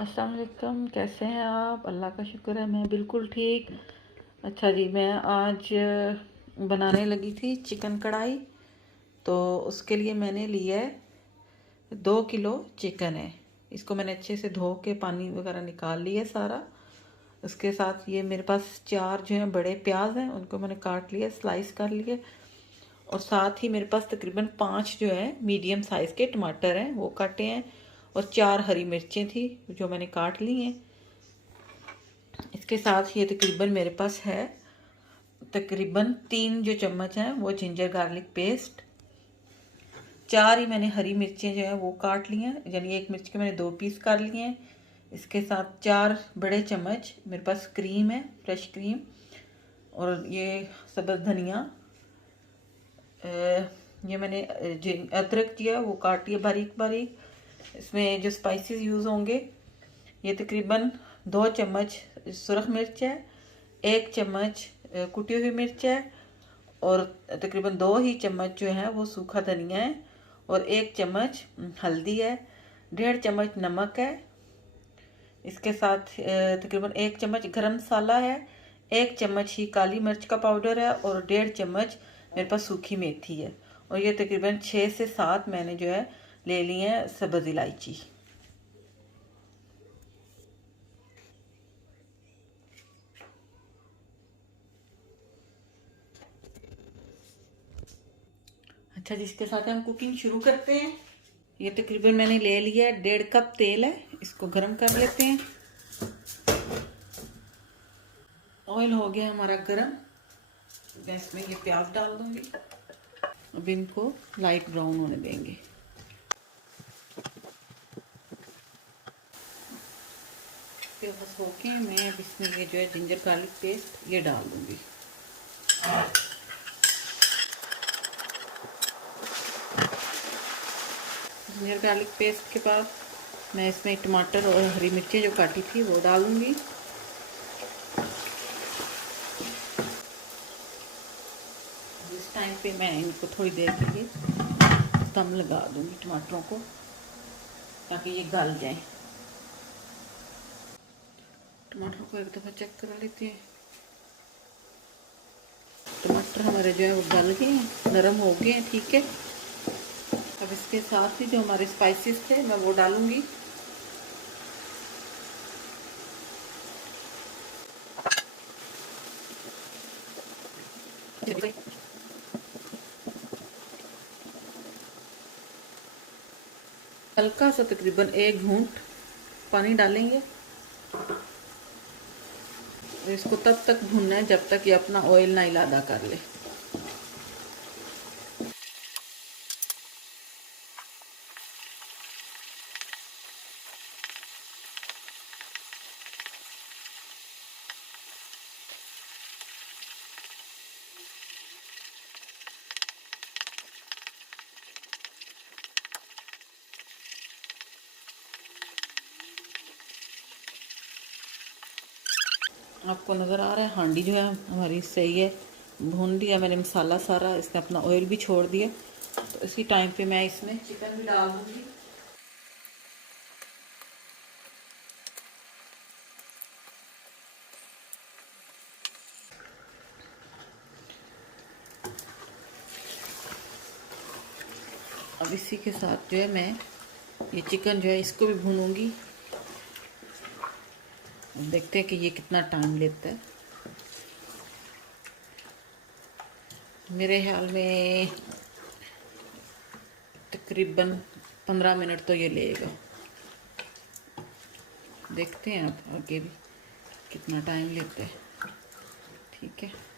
अस्सलाम वालेकुम। कैसे हैं आप? अल्लाह का शुक्र है, मैं बिल्कुल ठीक। अच्छा जी, मैं आज बनाने लगी थी चिकन कढ़ाई। तो उसके लिए मैंने लिया है 2 किलो चिकन है। इसको मैंने अच्छे से धो के पानी वगैरह निकाल लिया सारा। उसके साथ ये मेरे पास 4 जो हैं बड़े प्याज हैं, उनको मैंने काट लिया, स्लाइस कर लिए। और साथ ही मेरे पास तकरीबन 5 जो है मीडियम साइज़ के टमाटर हैं, वो काटे हैं। और 4 हरी मिर्चें थी जो मैंने काट ली हैं। इसके साथ ये तकरीबन मेरे पास है तकरीबन 3 जो चम्मच हैं वो जिंजर गार्लिक पेस्ट। 4 ही मैंने हरी मिर्चें जो है वो काट ली हैं, यानी एक मिर्च के मैंने 2 पीस कर लिए हैं। इसके साथ 4 बड़े चम्मच मेरे पास क्रीम है, फ्रेश क्रीम। और ये सब्ज़ धनिया, ये मैंने अदरक दिया वो काट लिया बारीक बारीक। इसमें जो स्पाइसेस यूज़ होंगे, ये तकरीबन 2 चम्मच सुरख मिर्च है, 1 चम्मच कुटी हुई मिर्च है, और तकरीबन 2 ही चम्मच जो है वो सूखा धनिया है, और 1 चम्मच हल्दी है, 1.5 चम्मच नमक है। इसके साथ तकरीबन 1 चम्मच गरम मसाला है, 1 चम्मच ही काली मिर्च का पाउडर है, और 1.5 चम्मच मेरे पास सूखी मेथी है। और ये तकरीबन 6 से 7 मैंने जो है ले ली है सब्ज़ इलायची। अच्छा, जिसके साथ हम कुकिंग शुरू करते हैं। ये तकरीबन मैंने ले लिया है 1.5 कप तेल है, इसको गर्म कर लेते हैं। ऑयल हो गया हमारा गर्म, मैं इसमें ये प्याज डाल दूंगी। अब इनको लाइट ब्राउन होने देंगे। प्याज हो के मैं अब इसमें ये जो है जिंजर गार्लिक पेस्ट ये डाल दूंगी। जिंजर गार्लिक पेस्ट के बाद मैं इसमें टमाटर और हरी मिर्चें जो काटी थी वो डालूंगी। इस टाइम पे मैं इनको थोड़ी देर के लिए दम लगा दूंगी टमाटरों को, ताकि ये गल जाए। टमाटर को एक दफ़ा चेक करा लेते हैं। टमाटर हमारे जो है वो गल गए हैं, नरम हो गए हैं, ठीक है। अब इसके साथ ही जो हमारे स्पाइसेस थे मैं वो डालूंगी। हल्का सा तकरीबन 1 घूंट पानी डालेंगे। इसको तब तक भूनना है जब तक ये अपना ऑयल ना इलादा कर ले। आपको नज़र आ रहा है हांडी जो है हमारी सही है, भून दिया मैंने मसाला सारा, इसने अपना ऑयल भी छोड़ दिया। तो इसी टाइम पे मैं इसमें चिकन भी डाल दूंगी। अब इसी के साथ जो है मैं ये चिकन जो है इसको भी भूनूंगी। अब देखते हैं कि ये कितना टाइम लेता है। मेरे ख्याल में तकरीबन 15 मिनट तो ये लेगा। देखते हैं आप आगे भी कितना टाइम लेते हैं, ठीक है।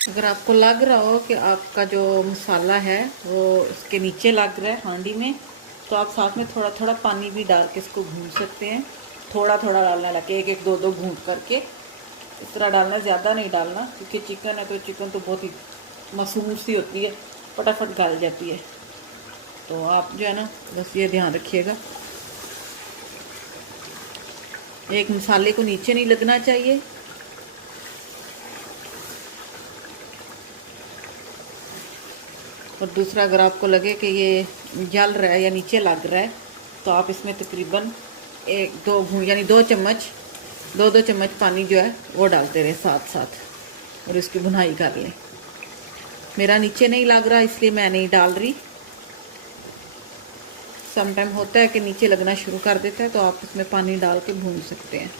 अगर आपको लग रहा हो कि आपका जो मसाला है वो इसके नीचे लग रहा है हांडी में, तो आप साथ में थोड़ा थोड़ा पानी भी डाल के इसको भून सकते हैं। थोड़ा थोड़ा डालना, लगे एक एक दो दो घूंट करके इस तरह डालना, ज़्यादा नहीं डालना, क्योंकि चिकन है तो चिकन तो बहुत ही मासूम सी होती है, फटाफट गल जाती है। तो आप जो है ना बस ये ध्यान रखिएगा, एक मसाले को नीचे नहीं लगना चाहिए। और दूसरा, अगर आपको लगे कि ये जल रहा है या नीचे लग रहा है, तो आप इसमें तकरीबन एक दो यानी 2 चम्मच, दो चम्मच पानी जो है वो डालते रहे साथ साथ और इसकी भुनाई कर लें। मेरा नीचे नहीं लग रहा इसलिए मैं नहीं डाल रही। सम टाइम होता है कि नीचे लगना शुरू कर देता है, तो आप इसमें पानी डाल के भून सकते हैं।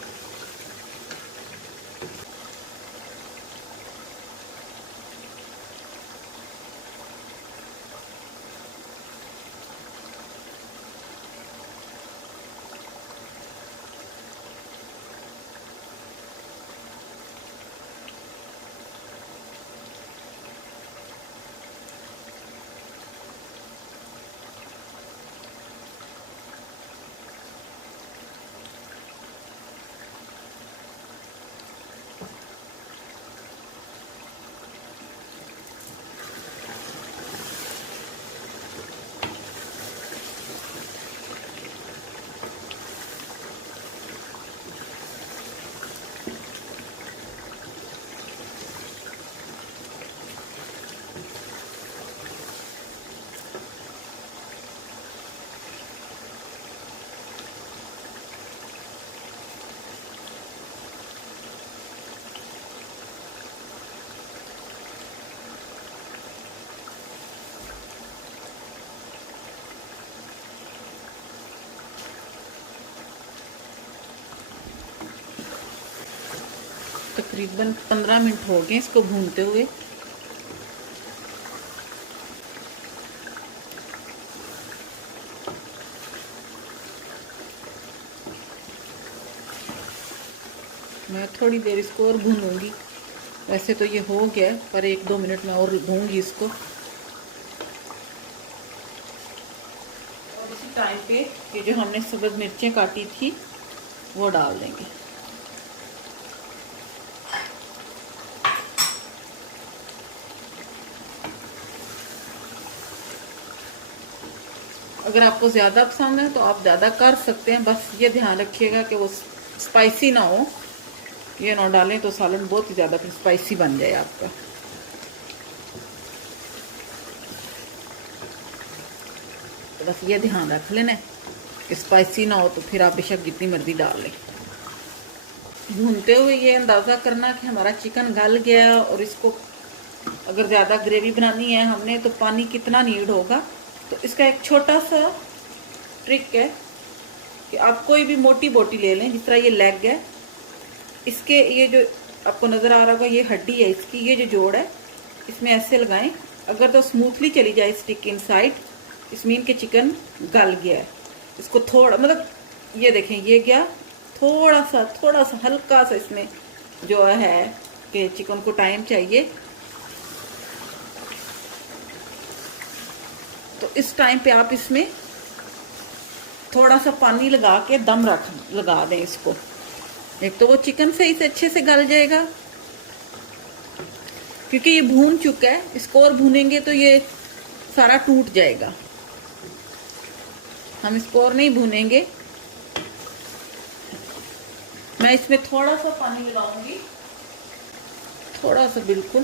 तकरीबन 15 मिनट हो गए इसको भूनते हुए। मैं थोड़ी देर इसको और भूनूंगी। वैसे तो ये हो गया, पर 1-2 मिनट में और भूनूंगी इसको। और इसी टाइम पे ये जो हमने सब्ज़ मिर्चें काटी थी वो डाल देंगे। अगर आपको ज़्यादा पसंद है तो आप ज़्यादा कर सकते हैं, बस ये ध्यान रखिएगा कि वो स्पाइसी ना हो। ये ना डालें तो सालन बहुत ही ज़्यादा फिर स्पाइसी बन जाए आपका। तो बस ये ध्यान रख लेना कि स्पाइसी ना हो, तो फिर आप बेशक जितनी मर्जी डाल लें। भूनते हुए ये अंदाज़ा करना कि हमारा चिकन गल गया, और इसको अगर ज़्यादा ग्रेवी बनानी है हमने तो पानी कितना नीड होगा। तो इसका एक छोटा सा ट्रिक है कि आप कोई भी मोटी बोटी ले लें, जिस तरह ये लेग है, इसके ये जो आपको नज़र आ रहा होगा ये हड्डी है इसकी, ये जो जोड़ है इसमें ऐसे लगाएं। अगर तो स्मूथली चली जाए स्टिक इनसाइड, इसमें के चिकन गल गया है। इसको थोड़ा मतलब ये देखें ये गया, थोड़ा सा हल्का सा इसमें जो है कि चिकन को टाइम चाहिए। तो इस टाइम पे आप इसमें थोड़ा सा पानी लगा के दम लगा दें इसको। एक तो वो चिकन से इसे अच्छे से गल जाएगा, क्योंकि ये भून चुका है। इसको और भूनेंगे तो ये सारा टूट जाएगा। हम इसको और नहीं भूनेंगे। मैं इसमें थोड़ा सा पानी लगाऊंगी, थोड़ा सा बिल्कुल,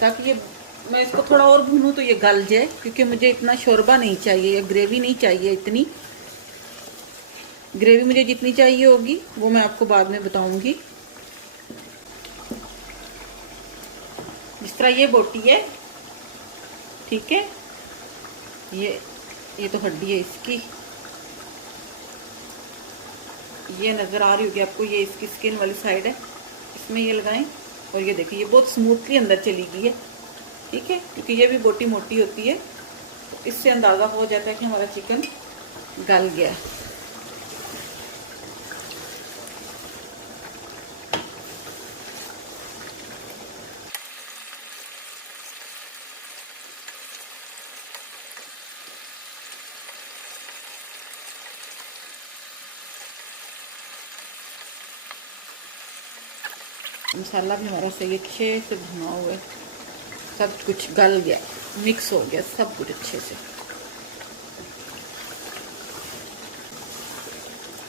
ताकि ये मैं इसको थोड़ा और भूनूं तो ये गल जाए, क्योंकि मुझे इतना शोरबा नहीं चाहिए या ग्रेवी नहीं चाहिए। इतनी ग्रेवी मुझे जितनी चाहिए होगी वो मैं आपको बाद में बताऊंगी। जिस तरह ये बोटी है, ठीक है, ये तो हड्डी है इसकी, ये नज़र आ रही होगी आपको, ये इसकी स्किन वाली साइड है, इसमें ये लगाएं। और ये देखिए ये बहुत स्मूथली अंदर चली गई है, ठीक है, क्योंकि ये भी बोटी मोटी होती है। तो इससे अंदाज़ा हो जाता है कि हमारा चिकन गल गया है। मसाला भी हमारा सही अच्छे से भुना हुआ है, सब कुछ गल गया, मिक्स हो गया सब कुछ अच्छे से।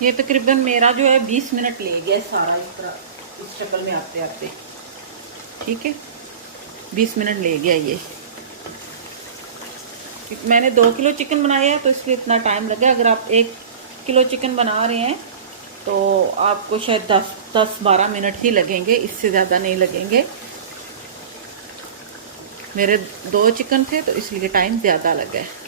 ये तकरीबन मेरा जो है 20 मिनट ले गया सारा इस शक्ल में आते आते। ठीक है, 20 मिनट ले गया ये। मैंने 2 किलो चिकन बनाया है तो इसलिए इतना टाइम लगा। अगर आप 1 किलो चिकन बना रहे हैं तो आपको शायद 10-12 मिनट ही लगेंगे, इससे ज़्यादा नहीं लगेंगे। मेरे 2 चिकन थे तो इसलिए टाइम ज़्यादा लगा है।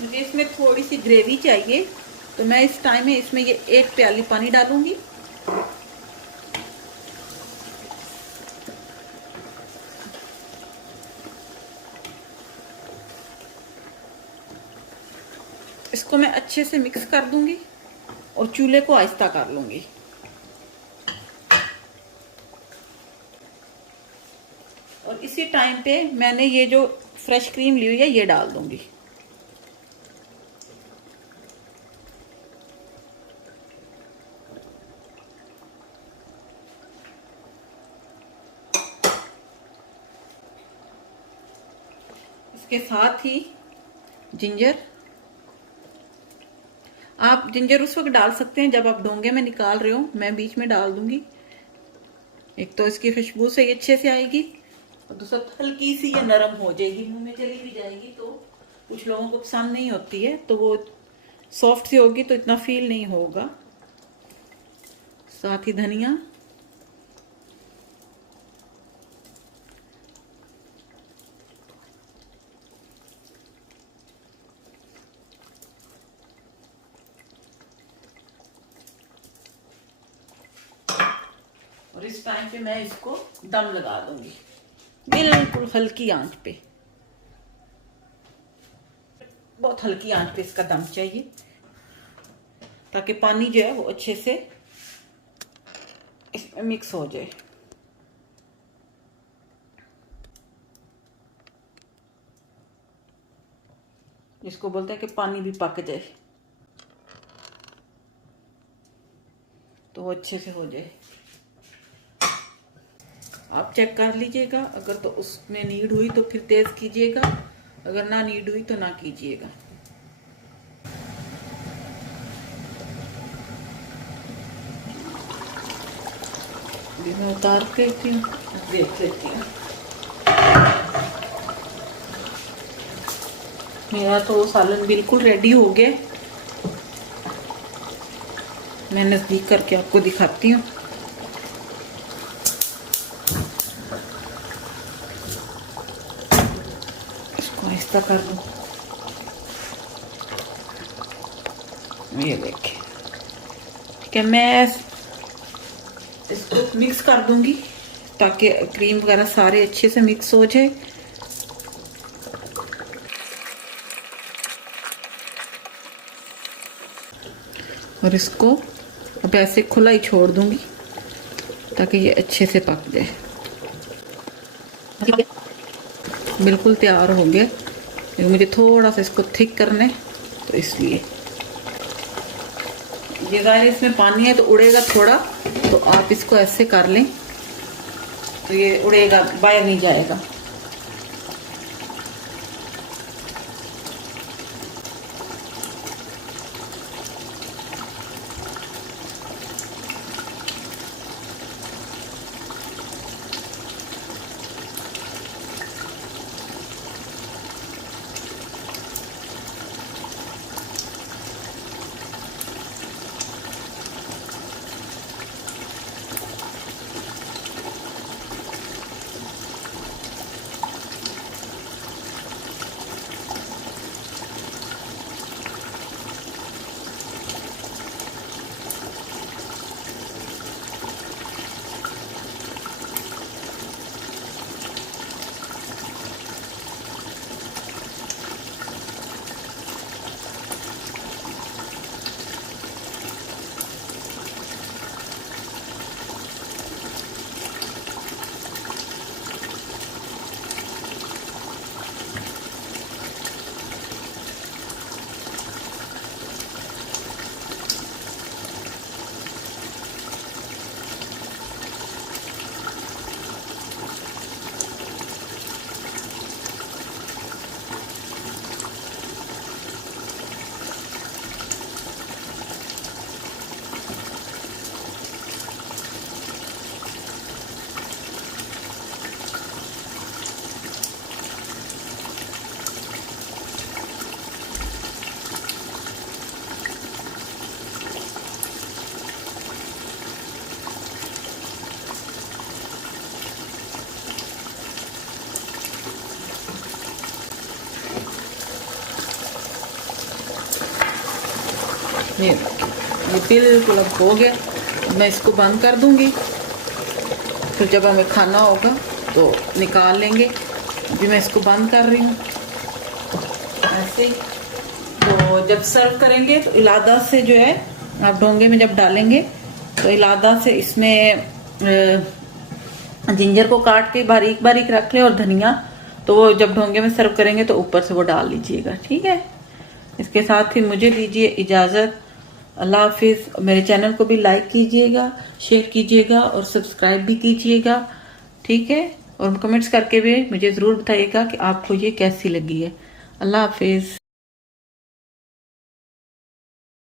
मुझे इसमें थोड़ी सी ग्रेवी चाहिए तो मैं इस टाइम में इसमें ये 1 प्याली पानी डालूंगी। इसको मैं अच्छे से मिक्स कर दूंगी और चूल्हे को आहिस्ता कर लूंगी। और इसी टाइम पे मैंने ये जो फ्रेश क्रीम ली हुई है ये डाल दूंगी। इसके साथ ही जिंजर, आप जिंजर उस वक्त डाल सकते हैं जब आप डोंगे में निकाल रहे हो, मैं बीच में डाल दूंगी। एक तो इसकी खुशबू से ये अच्छे से आएगी और दूसरा हल्की सी ये नरम हो जाएगी, मुंह में चली भी जाएगी तो कुछ लोगों को पसंद नहीं होती है, तो वो सॉफ्ट सी होगी तो इतना फील नहीं होगा। साथ ही धनिया, और इस टाइम पे मैं इसको दम लगा दूंगी बिल्कुल हल्की आंच पे। बहुत हल्की आंच पे इसका दम चाहिए ताकि पानी जो है वो अच्छे से इसमें मिक्स हो जाए। इसको बोलते हैं कि पानी भी पक जाए तो वो अच्छे से हो जाए। आप चेक कर लीजिएगा, अगर तो उसमें नीड हुई तो फिर तेज कीजिएगा, अगर ना नीड हुई तो ना कीजिएगा। मैं उतार के देख लेती हूँ। मेरा तो सालन बिल्कुल रेडी हो गया। मैं नजदीक करके आपको दिखाती हूँ। इसको आहिस्ता कर दूँ, ये देखिए। ठीक है, मैं इसको मिक्स कर दूंगी ताकि क्रीम वगैरह सारे अच्छे से मिक्स हो जाए। और इसको अब ऐसे खुला ही छोड़ दूंगी ताकि ये अच्छे से पक जाए। बिल्कुल तैयार हो गया, लेकिन मुझे थोड़ा सा इसको थिक करना है तो इसलिए। ये ज़ाहिर इसमें पानी है तो उड़ेगा थोड़ा, तो आप इसको ऐसे कर लें तो ये उड़ेगा, बाहर नहीं जाएगा। ये बिल्कुल अब हो गया। मैं इसको बंद कर दूंगी, फिर जब हमें खाना होगा तो निकाल लेंगे। अभी मैं इसको बंद कर रही हूँ ऐसे। तो जब सर्व करेंगे तो इलादा से जो है आप डोंगे में जब डालेंगे तो इलादा से इसमें जिंजर को काट के बारीक बारीक रख ले और धनिया, तो वो जब डोंगे में सर्व करेंगे तो ऊपर से वो डाल लीजिएगा, ठीक है। इसके साथ ही मुझे दीजिए इजाज़त। अल्लाह हाफिज़। मेरे चैनल को भी लाइक कीजिएगा, शेयर कीजिएगा और सब्सक्राइब भी कीजिएगा, ठीक है। और कमेंट्स करके भी मुझे ज़रूर बताइएगा कि आपको ये कैसी लगी है। अल्लाह हाफिज़।